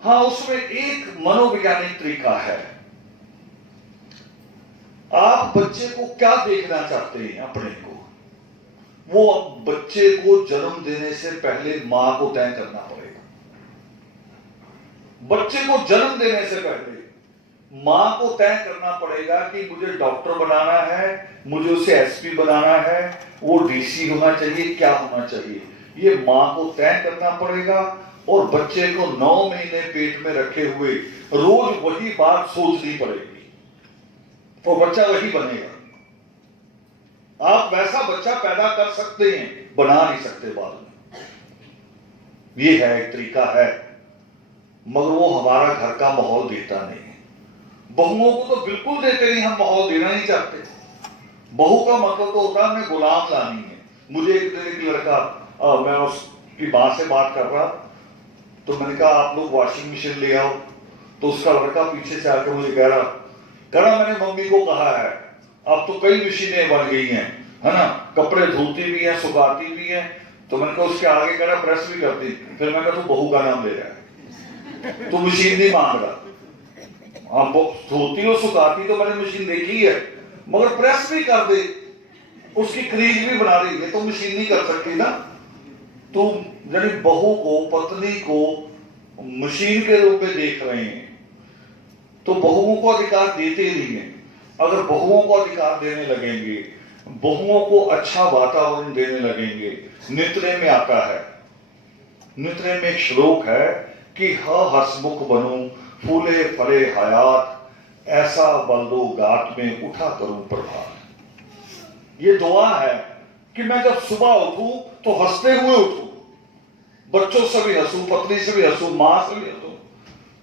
हाँ उसमें एक मनोवैज्ञानिक तरीका है। आप बच्चे को क्या देखना चाहते हैं अपने को, वो बच्चे को जन्म देने से पहले मां को तय करना पड़ेगा। बच्चे को जन्म देने से पहले मां को तय करना पड़ेगा कि मुझे डॉक्टर बनाना है, मुझे उसे एसपी बनाना है, वो डीसी होना चाहिए, क्या होना चाहिए, ये मां को तय करना पड़ेगा। और बच्चे को 9 महीने पेट में रखे हुए रोज वही बात सोचनी पड़ेगी, और बच्चा वही बनेगा। आप वैसा बच्चा पैदा कर सकते हैं, बना नहीं सकते बाद में। ये है एक तरीका है, मगर वो हमारा घर का माहौल देता नहीं है। बहुओं को तो बिल्कुल देते नहीं, हम माहौल देना नहीं चाहते। बहू का मतलब तो होता है हमें गुलाम लानी है। मुझे एक दिन एक लड़का, मैं उसकी मां से बात कर रहा, तो मैंने कहा आप लोग वॉशिंग मशीन ले आओ, तो उसका लड़का पीछे से आकर मुझे कह रहा मैंने मम्मी को कहा है, अब तो कई मशीनें बन गई हैं, है ना, कपड़े धोती भी है, सुखाती भी है। तो मैंने कहा उसके आगे कह रहा प्रेस भी करती। फिर मैं कहा तू बहू का नाम ले रहा है, तू मशीन नहीं मांग रहा। हाँ, धोती और सुखाती तो मैंने मशीन देखी है, मगर प्रेस भी कर दे, उसकी क्रीज भी बना दे, ये तो मशीन नहीं कर सकती ना। तो यानी बहू को, पत्नी को मशीन के रूप में देख रहे हैं, तो बहुओं को अधिकार देते ही नहीं है। अगर बहुओं को अधिकार देने लगेंगे, बहुओं को अच्छा वातावरण देने लगेंगे, नित्रे में आता है, नित्रे में एक श्लोक है कि हसमुख बनूं फूले फले हयात, ऐसा बल्दो गात में उठा करूं प्रभात। ये दुआ है कि मैं जब सुबह उठूं तो हंसते हुए उठूं, बच्चों से भी हंसूं, पत्नी से भी हंसूं, मां से भी हंसूं,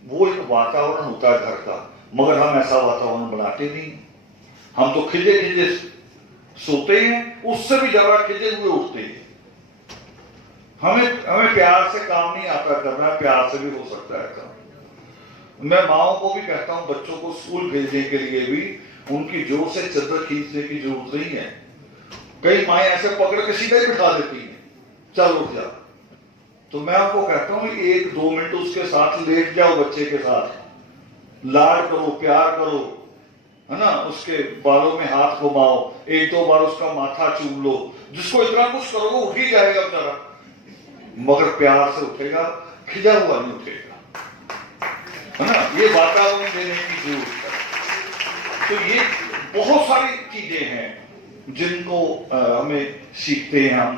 वो एक वातावरण होता है घर का, मगर हम ऐसा वातावरण बनाते नहीं। हम तो खिले खिले सोते हैं, उससे भी ज्यादा खिले हुए उठते हैं। हमें प्यार से काम नहीं आता करना, प्यार से भी हो सकता है काम। मैं माओ को भी कहता हूं, बच्चों को स्कूल भेजने के लिए भी उनकी जोर से चद्दर खींचने की जरूरत नहीं है। कई माएं ऐसे पकड़ के सीधा ही बिठा देती हैं, चल उठ जा। तो मैं आपको कहता हूं 1-2 मिनट उसके साथ लेट जाओ, बच्चे के साथ लाड करो, प्यार करो, है ना। उसके बालों में हाथ घुमाओ, 1-2 बार उसका माथा चूम लो। जिसको इतना कुछ करोगे उठ ही जाएगा बेचारा, मगर प्यार से उठेगा, खिजा हुआ नहीं उठेगा, है ना। ये वातावरण देने की जरूरत है। तो ये बहुत सारी चीजें हैं जिनको हमें सीखते हैं हम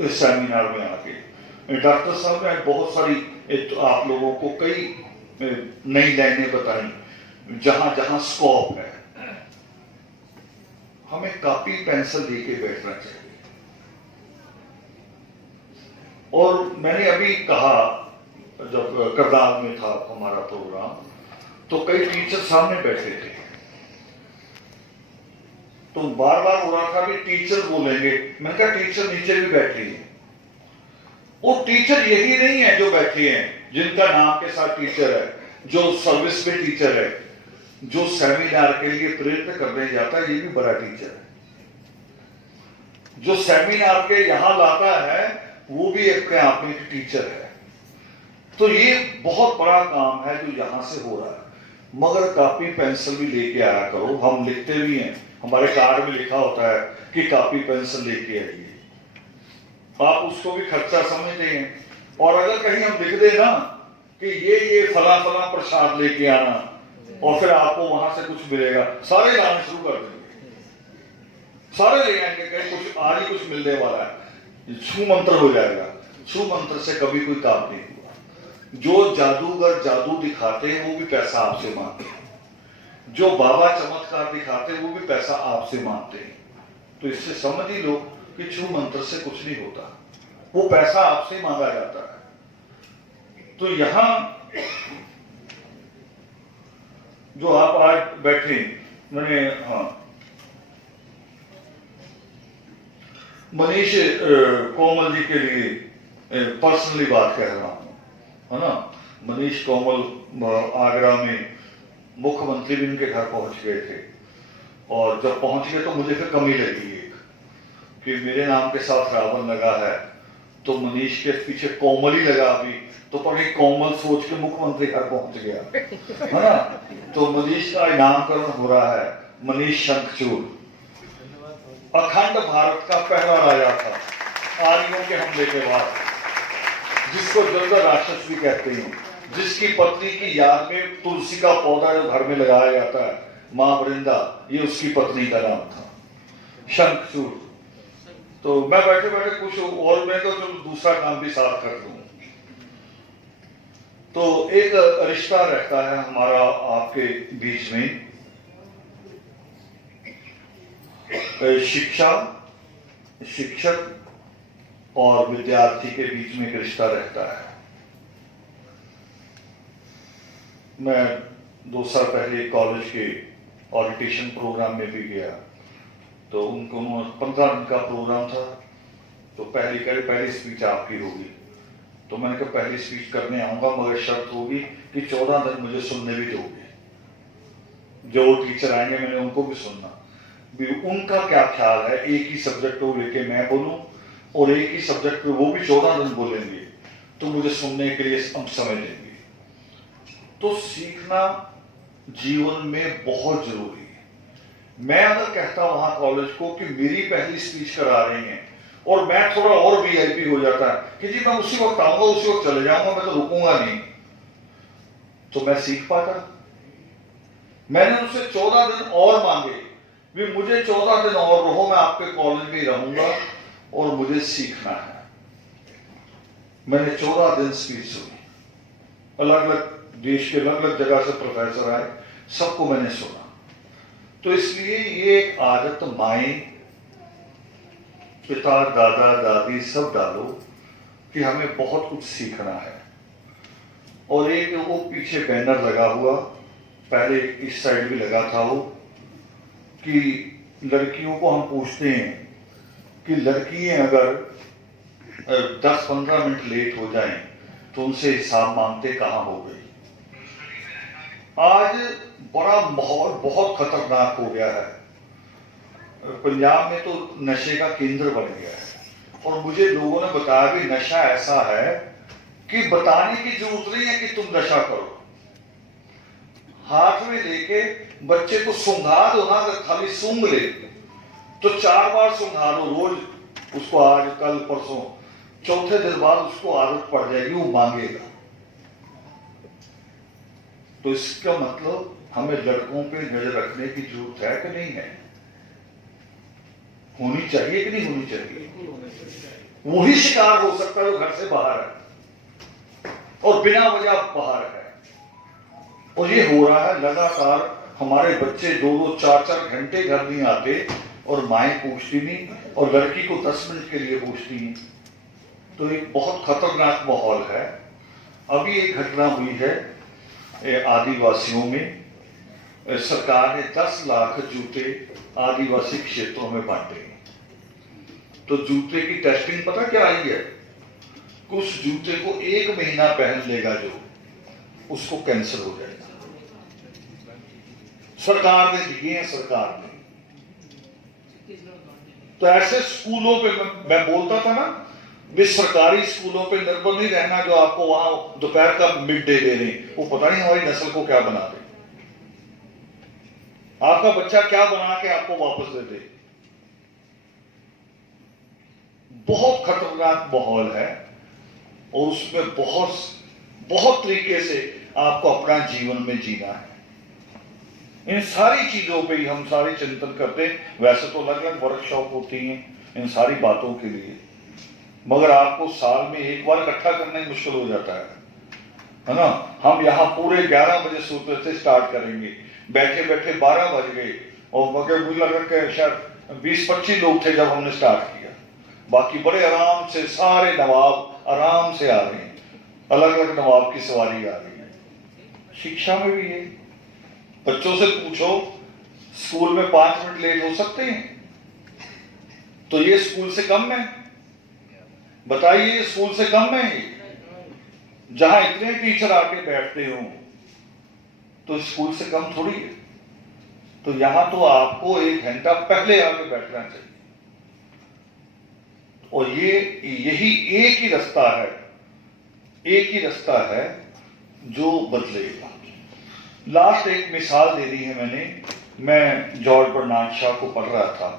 इस सेमिनार में आके। डॉक्टर साहब ने बहुत सारी आप लोगों को कई नई लाइनें बताई जहां जहां स्कोप है। हमें कॉपी पेंसिल लेके बैठना चाहिए। और मैंने अभी कहा, जब करनाल में था हमारा प्रोग्राम, तो कई टीचर सामने बैठे थे, तो बार बार हो रहा था कि टीचर बोलेंगे। मैंने कहा टीचर नीचे भी बैठी है। वो टीचर यही नहीं है जो बैठे हैं, जिनका नाम के साथ टीचर है, जो सर्विस में टीचर है, जो सेमिनार के लिए प्रेरित करने जाता है, ये भी बड़ा टीचर है। जो सेमिनार के यहां लाता है वो भी अपने आप में एक टीचर है। तो ये बहुत बड़ा काम है जो यहां से हो रहा है। मगर कॉपी पेंसिल भी लेके आया करो। हम लिखते भी हैं, हमारे कार्ड में लिखा होता है कि कॉपी पेंसिल लेके आइए। आप उसको भी खर्चा समझते हैं। और अगर कहीं हम लिख दें ना कि ये फला फला प्रसाद लेके आना, और फिर आपको वहां से कुछ मिलेगा, सारे लाने शुरू कर देंगे, सारे ले आएंगे, कहीं कुछ आज ही कुछ मिलने वाला है, छू मंत्र हो जाएगा। छू मंत्र से कभी कोई काम नहीं हुआ। जो जादूगर जादू दिखाते हैं वो भी पैसा आपसे मांगते हैं, जो बाबा चमत्कार दिखाते हैं वो भी पैसा आपसे मांगते हैं। तो इससे समझ ही लो कि छू मंत्र से कुछ नहीं होता, वो पैसा आपसे मांगा जाता है। तो यहां जो आप आज बैठे, मैंने मनीष कोमल जी के लिए पर्सनली बात कह रहा हूं, है ना। मनीष कोमल आगरा में मुख्यमंत्री भी इनके घर पहुंच गए थे, और जब पहुंच गए तो मुझे फिर कमी लगी एक कि मेरे नाम के साथ रावण लगा है, तो मनीष के पीछे कोमल ही लगा अभी, तो पर कोमल सोच के मुख्यमंत्री घर पहुंच गया, है ना। तो मनीष का नामकरण हो रहा है, मनीष शंखचूड़। अखंड भारत का पहला राजा था आर्यों के हमले के बाद, जिसको जंगल राक्षस भी कहते हैं, जिसकी पत्नी की याद में तुलसी का पौधा जो घर में लगाया जाता है, मां वृंदा, ये उसकी पत्नी का नाम था, शंखचूड़। तो मैं बैठे बैठे कुछ और, मैं तो दूसरा काम भी साथ कर दूं। तो एक रिश्ता रहता है हमारा आपके बीच में, शिक्षक और विद्यार्थी के बीच में एक रिश्ता रहता है। मैं 2 साल पहले कॉलेज के ओरिएंटेशन प्रोग्राम में भी गया, तो उनको 15 दिन का प्रोग्राम था। तो पहली स्पीच आपकी होगी। तो मैंने कहा पहली स्पीच करने आऊंगा, मगर शर्त होगी कि 14 दिन मुझे सुनने भी दोगे। जो टीचर आएंगे मैंने उनको भी सुनना, उनका क्या ख्याल है। एक ही सब्जेक्ट को लेके मैं बोलूं और एक ही सब्जेक्ट पे वो भी 14 दिन बोलेंगे, तो मुझे सुनने के लिए हम समय देंगे। तो सीखना जीवन में बहुत जरूरी है। मैं अगर कहता वहां कॉलेज को कि मेरी पहली स्पीच करा रहे हैं और मैं थोड़ा और वीआईपी हो जाता है कि जी मैं उसी वक्त आऊंगा, उसी वक्त चले जाऊंगा, मैं तो रुकूंगा नहीं, तो मैं सीख पाता। मैंने उनसे 14 दिन और मांगे भी, मुझे 14 दिन और रहो, मैं आपके कॉलेज में ही रहूंगा और मुझे सीखना है। मैंने 14 दिन स्पीच सुनी, अलग अलग देश के अलग अलग जगह से प्रोफेसर आए, सबको मैंने सुना। तो इसलिए ये एक आदत माएं, पिता, दादा, दादी सब डालो कि हमें बहुत कुछ सीखना है। और एक वो पीछे बैनर लगा हुआ, पहले इस साइड भी लगा था वो, कि लड़कियों को हम पूछते हैं कि लड़कियां अगर 10-15 मिनट लेट हो जाएं तो उनसे हिसाब मांगते कहाँ हो गई। आज बड़ा माहौल बहुत खतरनाक हो गया है। पंजाब में तो नशे का केंद्र बन गया है, और मुझे लोगों ने बताया कि नशा ऐसा है कि बताने की जरूरत नहीं है कि तुम नशा करो। हाथ में लेके बच्चे को सूंघा दो ना, अगर खाली सूंघ ले तो 4 बार सूंघा दो रोज उसको, आज कल परसों, चौथे दिन बाद उसको आदत पड़ जाएगी, वो मांगेगा। तो इसका मतलब हमें लड़कों पे नजर रखने की जरूरत है कि नहीं है? होनी चाहिए कि नहीं होनी चाहिए? वही शिकार हो सकता है जो घर से बाहर है और बिना वजह बाहर है। और ये हो रहा है लगातार। हमारे बच्चे 2-2, 4-4 घंटे घर नहीं आते और माएं पूछती नहीं, और लड़की को 10 मिनट के लिए पूछती नहीं। तो एक बहुत खतरनाक माहौल है। अभी एक घटना हुई है आदिवासियों में। सरकार ने 10 लाख जूते आदिवासी क्षेत्रों में बांटे। तो जूते की टेस्टिंग पता क्या आई है? उस जूते को 1 महीना पहन लेगा जो, उसको कैंसर हो जाएगा। सरकार ने दिए हैं, सरकार ने। तो ऐसे स्कूलों पे मैं बोलता था ना, वे सरकारी स्कूलों पे निर्भर नहीं रहना जो आपको वहां दोपहर का मिड डे दे रहे हैं। वो पता नहीं हमारी नस्ल को क्या बना दे, आपका बच्चा क्या बना के आपको वापस दे दे। बहुत खतरनाक माहौल है, और उसमें बहुत तरीके से आपको अपना जीवन में जीना है। इन सारी चीजों पे ही हम सारे चिंतन करते हैं। वैसे तो अलग अलग वर्कशॉप होती हैं इन सारी बातों के लिए, मगर आपको साल में एक बार इकट्ठा करना ही मुश्किल हो जाता है ना। हम यहाँ पूरे 11 बजे सूत्र से स्टार्ट करेंगे, बैठे बैठे 12 बज गए, और मगर मुझे लगा कि शायद 20-25 लोग थे जब हमने स्टार्ट किया। बाकी बड़े आराम से सारे नवाब आराम से आ रहे हैं, अलग अलग नवाब की सवारी आ रही है। शिक्षा में भी ये, बच्चों से पूछो स्कूल में 5 मिनट लेट हो सकते हैं? तो ये स्कूल से कम है? बताइए, स्कूल से कम है? जहां इतने टीचर आके बैठते हो तो स्कूल से कम थोड़ी है। तो यहां तो आपको 1 घंटा पहले आके बैठना चाहिए। और यही एक ही रास्ता है, एक ही रास्ता है जो बदलेगा। लास्ट एक मिसाल दे दी है मैंने। मैं जॉर्ज बर्नार्ड शॉ को पढ़ रहा था।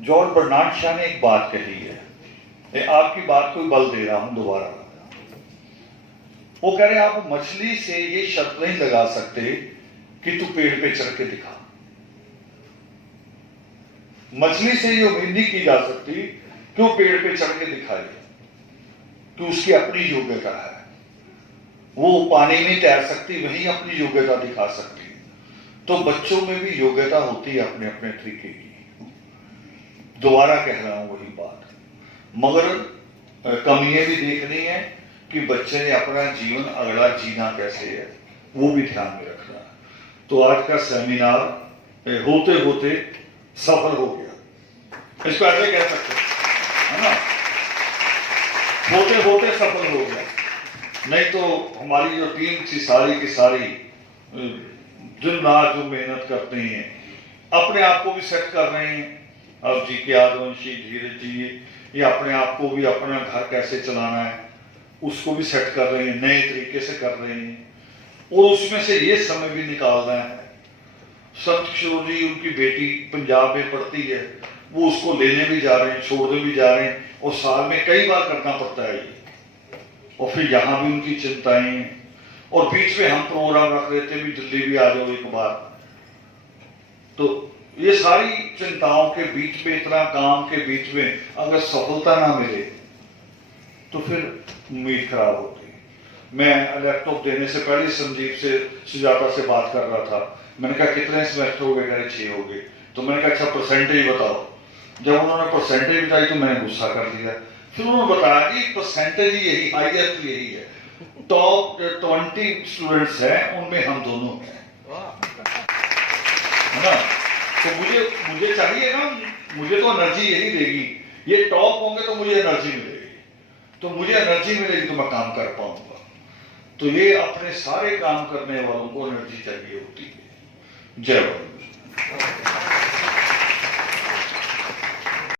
जॉर्ज बर्नार्ड शॉ ने एक बात कही है, आपकी बात को बल दे रहा हूं दोबारा। वो कह रहे आप मछली से ये शर्त नहीं लगा सकते कि तू पेड़ पे चढ़ के दिखा। मछली से ये उम्मीद नहीं की जा सकती कि वो पेड़ पे चढ़ के दिखाए, कि उसकी अपनी योग्यता है। वो पानी में तैर सकती, वही अपनी योग्यता दिखा सकती। तो बच्चों में भी योग्यता होती है अपने अपने तरीके की। दोबारा कह रहा हूं वही बात, मगर कमियां भी देखनी है कि बच्चे ने अपना जीवन अगला जीना कैसे है, वो भी ध्यान में रखना है। तो आज का सेमिनार होते होते सफल हो गया, इसको ऐसे कह सकते है ना, होते होते सफल हो गया। नहीं तो हमारी जो टीम थी सारी की सारी दिन रात जो मेहनत करते हैं, अपने आप को भी सेट कर रहे हैं। अब जी के आदिवंशी, धीरज जी, ये अपने आप को भी, अपना घर कैसे चलाना है उसको भी सेट कर रहे हैं, नए तरीके से कर रहे हैं, और उसमें से ये समय भी निकालना है। संत किशोर जी, उनकी बेटी पंजाब में पढ़ती है, वो उसको लेने भी जा रहे हैं, छोड़ने भी जा रहे हैं, और साल में कई बार करना पड़ता है ये। और फिर यहाँ भी उनकी चिंताएं, और बीच में हम प्रोग्राम रख देते भी, दिल्ली भी आ जाओ एक बार। तो ये सारी चिंताओं के बीच में, इतना काम के बीच में अगर सफलता ना मिले तो फिर उम्मीद खराब होती है। मैं लैपटॉप देने से पहले संजीव से, सुजाता से बात कर रहा था। मैंने कहा कितने सेमेस्टर हो गए? कह रहे 6 हो गए। तो मैंने कहा अच्छा परसेंटेज बताओ। जब उन्होंने परसेंटेज बताई तो मैंने गुस्सा कर लिया। फिर उन्होंने बताया कि परसेंटेज ही यही, हाईएस्ट यही है। टॉप 20 स्टूडेंट्स हैं, उनमें हम दोनों हैं, है ना। तो मुझे चाहिए ना, मुझे तो एनर्जी यही देगी, ये टॉप होंगे तो मुझे एनर्जी मिलेगी, तो मुझे एनर्जी मिलेगी तो मैं काम कर पाऊंगा। तो ये अपने सारे काम करने वालों को एनर्जी चाहिए होती है। जय वंदे।